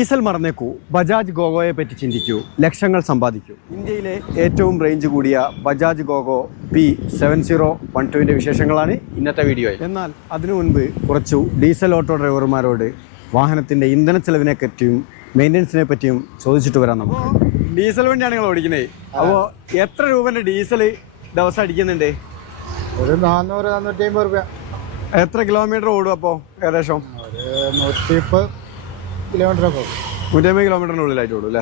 Diesel മറന്നേക്കൂ, Bajaj ഗോഗോയെ പറ്റി ചിന്തിക്കൂ, ലക്ഷങ്ങൾ സമ്പാദിക്കൂ. ഇന്ത്യയിലെ ഏറ്റവും റേഞ്ച് കൂടിയ ബജാജ് ഗോഗോ P7012ൻ്റെ വിശേഷങ്ങളാണ് ഇന്നത്തെ വീഡിയോയിൽ. എന്നാൽ അതിനു മുൻപ് കുറച്ചു ഡീസൽ ഓട്ടോ ഡ്രൈവർമാരോട് വാഹനത്തിൻ്റെ ഇന്ധന ചെലവിനെ പറ്റിയും മെയിൻ്റനൻസിനെ പറ്റിയും ചോദിച്ചിട്ട് വരാം. നമുക്ക് ഡീസൽ വണ്ടിയാണ് നിങ്ങൾ ഓടിക്കുന്നത്. അപ്പോൾ എത്ര രൂപൻ്റെ ഡീസൽ ദിവസം അടിക്കുന്നുണ്ട്? ഒരു 400-450 രൂപ. എത്ര കിലോമീറ്റർ ഓടും അപ്പോൾ? ഏകദേശം ഒരു 130 കിലോമീറ്ററൊക്കെ. 150 കിലോമീറ്ററിൻ്റെ ഉള്ളിലായിട്ട് ഓടും അല്ലേ?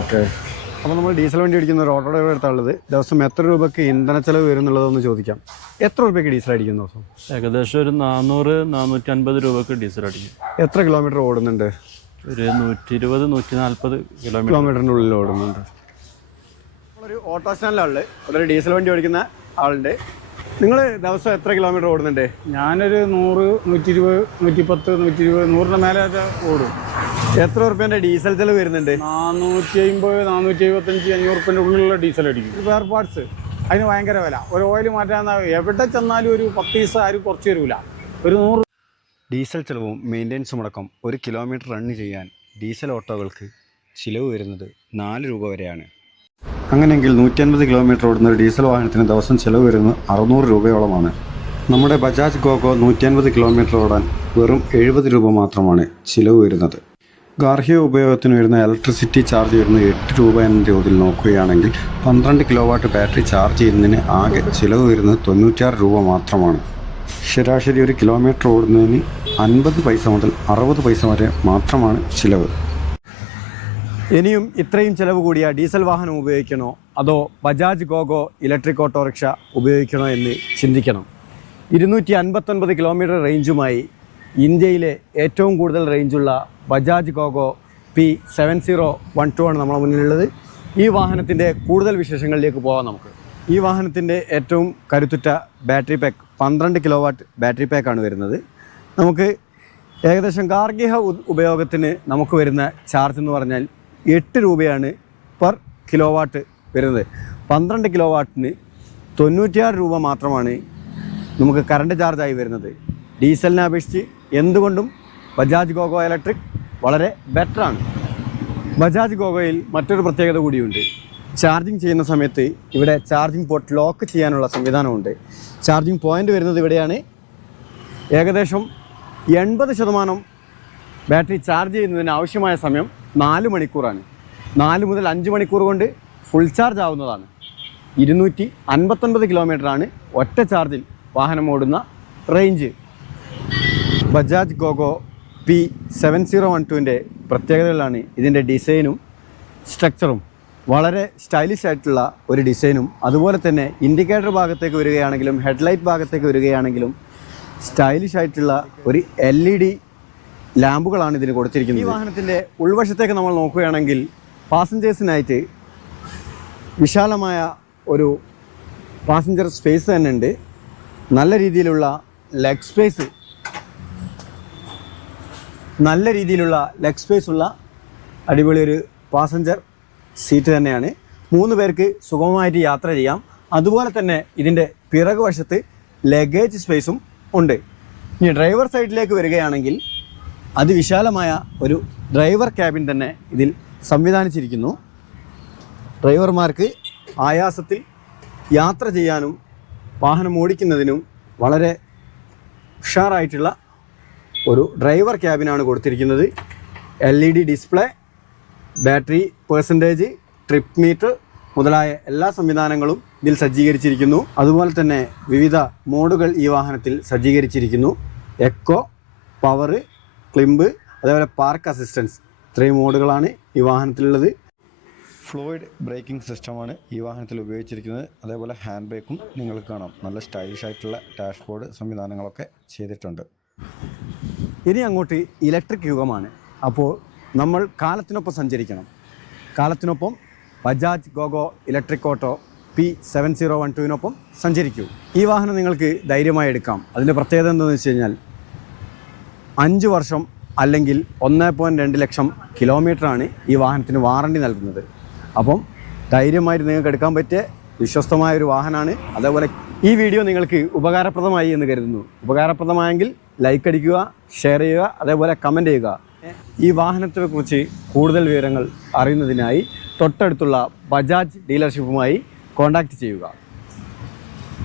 ഓക്കെ. അപ്പോൾ നമ്മൾ ഡീസൽ വണ്ടി അടിക്കുന്ന ഒരു ഓട്ടോ ഡ്രൈവർ എടുത്തുള്ളത് ദിവസം എത്ര രൂപയ്ക്ക് ഇന്ധന ചെലവ് വരും എന്നുള്ളതൊന്ന് ചോദിക്കാം. എത്ര രൂപയ്ക്ക് ഡീസൽ അടിക്കുന്ന ദിവസം? ഏകദേശം ഒരു 400-450 രൂപയ്ക്ക് ഡീസൽ അടിക്കും. എത്ര കിലോമീറ്റർ ഓടുന്നുണ്ട്? ഒരു 120-140 കിലോമീറ്ററിൻ്റെ ഉള്ളിൽ ഓടുന്നുണ്ട്. നമ്മളൊരു ഓട്ടോ സ്റ്റാൻഡിലുള്ള ഒരു ഡീസൽ വണ്ടി ഓടിക്കുന്ന ആളുണ്ട്. നിങ്ങൾ ദിവസം എത്ര കിലോമീറ്റർ ഓടുന്നുണ്ട്? ഞാനൊരു 100, 120, 110, 120, 100ൻ്റെ മേലെ ഓടും. എത്ര റുപ്യൻ്റെ ഡീസൽ ചെലവ് വരുന്നുണ്ട്? 450, 475, 500 റുപ്യൻ്റെ ഉള്ളിലുള്ള ഡീസൽ അടിക്കും. സ്പെയർ പാർട്സ് അതിന് ഭയങ്കര വില. ഒരു ഓയിൽ മാറ്റാൻ എവിടെ ചെന്നാലും ഒരു 10 പൈസ ആരും കുറച്ച് തരില്ല. ഒരു 100 ഡീസൽ ചെലവും മെയിൻ്റെനൻസും അടക്കം ഒരു കിലോമീറ്റർ റൺ ചെയ്യാൻ ഡീസൽ ഓട്ടോകൾക്ക് ചിലവ് വരുന്നത് 4 രൂപ വരെയാണ്. അങ്ങനെയെങ്കിൽ 150 കിലോമീറ്റർ ഓടുന്ന ഒരു ഡീസൽ വാഹനത്തിന് ദിവസം ചിലവ് വരുന്നത് 600 രൂപയോളമാണ്. നമ്മുടെ ബജാജ് ഗോഗോ 150 കിലോമീറ്റർ ഓടാൻ വെറും 70 രൂപ മാത്രമാണ് ചിലവ് വരുന്നത്. ഗാർഹിക ഉപയോഗത്തിന് വരുന്ന ഇലക്ട്രിസിറ്റി ചാർജ് വരുന്നത് 8 രൂപ എന്ന തോതിൽ നോക്കുകയാണെങ്കിൽ 12 കിലോ വാട്ട് ബാറ്ററി ചാർജ് ചെയ്യുന്നതിന് ആകെ ചിലവ് വരുന്നത് 96 രൂപ മാത്രമാണ്. ശരാശരി ഒരു കിലോമീറ്റർ ഓടുന്നതിന് 50 പൈസ മുതൽ 60 പൈസ വരെ മാത്രമാണ് ചിലവ്. ഇനിയും ഇത്രയും ചിലവ് കൂടിയ ഡീസൽ വാഹനം ഉപയോഗിക്കണോ അതോ ബജാജ് ഗോഗോ ഇലക്ട്രിക് ഓട്ടോറിക്ഷ ഉപയോഗിക്കണോ എന്ന് ചിന്തിക്കണം. 259 കിലോമീറ്റർ റേഞ്ചുമായി ഇന്ത്യയിലെ ഏറ്റവും കൂടുതൽ റേഞ്ചുള്ള ബജാജ് ഗോഗോ P7012 ആണ് നമ്മളെ മുന്നിലുള്ളത്. ഈ വാഹനത്തിൻ്റെ കൂടുതൽ വിശേഷങ്ങളിലേക്ക് പോകാം നമുക്ക്. ഈ വാഹനത്തിൻ്റെ ഏറ്റവും കരുത്തുറ്റ battery pack 12 kilo watt battery പാക്കാണ് വരുന്നത്. നമുക്ക് ഏകദേശം ഗാർഹിക ഉപയോഗത്തിന് നമുക്ക് വരുന്ന ചാർജ് എന്ന് പറഞ്ഞാൽ 8 രൂപയാണ് പെർ കിലോ വാട്ട് വരുന്നത്. 12 കിലോ വാട്ടിന് 96 രൂപ മാത്രമാണ് നമുക്ക് കറണ്ട് ചാർജായി വരുന്നത്. ഡീസലിനെ അപേക്ഷിച്ച് എന്തുകൊണ്ടും ബജാജ് ഗോഗോ ഇലക്ട്രിക് വളരെ ബെറ്ററാണ്. ബജാജ് ഗോഗോയിൽ മറ്റൊരു പ്രത്യേകത കൂടിയുണ്ട്. ചാർജിങ് ചെയ്യുന്ന സമയത്ത് ഇവിടെ ചാർജിങ് പോർട്ട് ലോക്ക് ചെയ്യാനുള്ള സംവിധാനമുണ്ട്. ചാർജിങ് പോയിൻ്റ് വരുന്നത് ഇവിടെയാണ്. ഏകദേശം 80% ബാറ്ററി ചാർജ് ചെയ്യുന്നതിന് ആവശ്യമായ സമയം 4 മണിക്കൂറാണ്. 4 മുതൽ 5 മണിക്കൂർ കൊണ്ട് ഫുൾ ചാർജ് ആവുന്നതാണ്. 259 കിലോമീറ്ററാണ് ഒറ്റ ചാർജിൽ വാഹനം ഓടുന്ന റേഞ്ച്. ബജാജ് ഗോഗോ P7012ൻ്റെ പ്രത്യേകതകളാണ് ഇതിൻ്റെ ഡിസൈനും സ്ട്രക്ചറും. വളരെ സ്റ്റൈലിഷ് ആയിട്ടുള്ള ഒരു ഡിസൈനും അതുപോലെ തന്നെ ഇൻഡിക്കേറ്റർ ഭാഗത്തേക്ക് വരികയാണെങ്കിലും ഹെഡ്ലൈറ്റ് ഭാഗത്തേക്ക് വരികയാണെങ്കിലും സ്റ്റൈലിഷ് ആയിട്ടുള്ള ഒരു LED ലാമ്പുകളാണ് ഇതിന് കൊടുത്തിരിക്കുന്നത്. ഈ വാഹനത്തിൻ്റെ ഉൾവശത്തേക്ക് നമ്മൾ നോക്കുകയാണെങ്കിൽ പാസഞ്ചേഴ്സിനായിട്ട് വിശാലമായ ഒരു പാസഞ്ചർ സ്പേസ് തന്നെ ഉണ്ട്. നല്ല രീതിയിലുള്ള ലെഗ് സ്പേസ് ഉള്ള അടിപൊളി ഒരു പാസഞ്ചർ സീറ്റ് തന്നെയാണ്. 3 പേർക്ക് സുഗമമായിട്ട് യാത്ര ചെയ്യാം. അതുപോലെ തന്നെ ഇതിൻ്റെ പിറകു വശത്ത് ലഗേജ് സ്പേസും ഉണ്ട്. ഇനി ഡ്രൈവർ സൈഡിലേക്ക് വരികയാണെങ്കിൽ അതിവിശാലമായ ഒരു ഡ്രൈവർ ക്യാബിൻ തന്നെ ഇതിൽ സംവിധാനിച്ചിരിക്കുന്നു. ഡ്രൈവർമാർക്ക് ആയാസത്തിൽ യാത്ര ചെയ്യാനും വാഹനം ഓടിക്കുന്നതിനും വളരെ ഉഷാറായിട്ടുള്ള ഒരു ഡ്രൈവർ ക്യാബിനാണ് കൊടുത്തിരിക്കുന്നത്. LED display, battery percentage, trip metre മുതലായ എല്ലാ സംവിധാനങ്ങളും ഇതിൽ സജ്ജീകരിച്ചിരിക്കുന്നു. അതുപോലെ തന്നെ വിവിധ മോഡുകൾ ഈ വാഹനത്തിൽ സജ്ജീകരിച്ചിരിക്കുന്നു. എക്കോ, പവർ, ക്ലിംബ്, അതേപോലെ പാർക്ക് അസിസ്റ്റൻസ്, ഇത്രയും മോഡുകളാണ് ഈ വാഹനത്തിലുള്ളത്. ഫ്ലൂയിഡ് ബ്രേക്കിംഗ് സിസ്റ്റമാണ് ഈ വാഹനത്തിൽ ഉപയോഗിച്ചിരിക്കുന്നത്. അതേപോലെ ഹാൻഡ് ബ്രേക്കും നിങ്ങൾക്ക് കാണാം. നല്ല സ്റ്റൈലിഷ് ആയിട്ടുള്ള ഡാഷ്ബോർഡ് സംവിധാനങ്ങളൊക്കെ ചെയ്തിട്ടുണ്ട്. ഇനി അങ്ങോട്ട് ഇലക്ട്രിക് യുഗമാണ്. അപ്പോൾ നമ്മൾ കാലത്തിനൊപ്പം സഞ്ചരിക്കണം. കാലത്തിനൊപ്പം ബജാജ് ഗോഗോ ഇലക്ട്രിക് ഓട്ടോ P7012നൊപ്പം സഞ്ചരിക്കൂ. ഈ വാഹനം നിങ്ങൾക്ക് ധൈര്യമായി എടുക്കാം. അതിൻ്റെ പ്രത്യേകത എന്താണെന്ന് വെച്ച് കഴിഞ്ഞാൽ 5 വർഷം അല്ലെങ്കിൽ 1.2 ലക്ഷം കിലോമീറ്ററാണ് ഈ വാഹനത്തിന് വാറണ്ടി നൽകുന്നത്. അപ്പം ധൈര്യമായിട്ട് നിങ്ങൾക്ക് എടുക്കാൻ പറ്റിയ വിശ്വസ്തമായ ഒരു വാഹനമാണ്. അതേപോലെ ഈ വീഡിയോ നിങ്ങൾക്ക് ഉപകാരപ്രദമായി എന്ന് കരുതുന്നു. ഉപകാരപ്രദമായെങ്കിൽ ലൈക്ക് അടിക്കുക, ഷെയർ ചെയ്യുക, അതേപോലെ കമൻറ്റ് ചെയ്യുക. ഈ വാഹനത്തെക്കുറിച്ച് കൂടുതൽ വിവരങ്ങൾ അറിയുന്നതിനായി തൊട്ടടുത്തുള്ള ബജാജ് ഡീലർഷിപ്പുമായി കോൺടാക്റ്റ് ചെയ്യുക.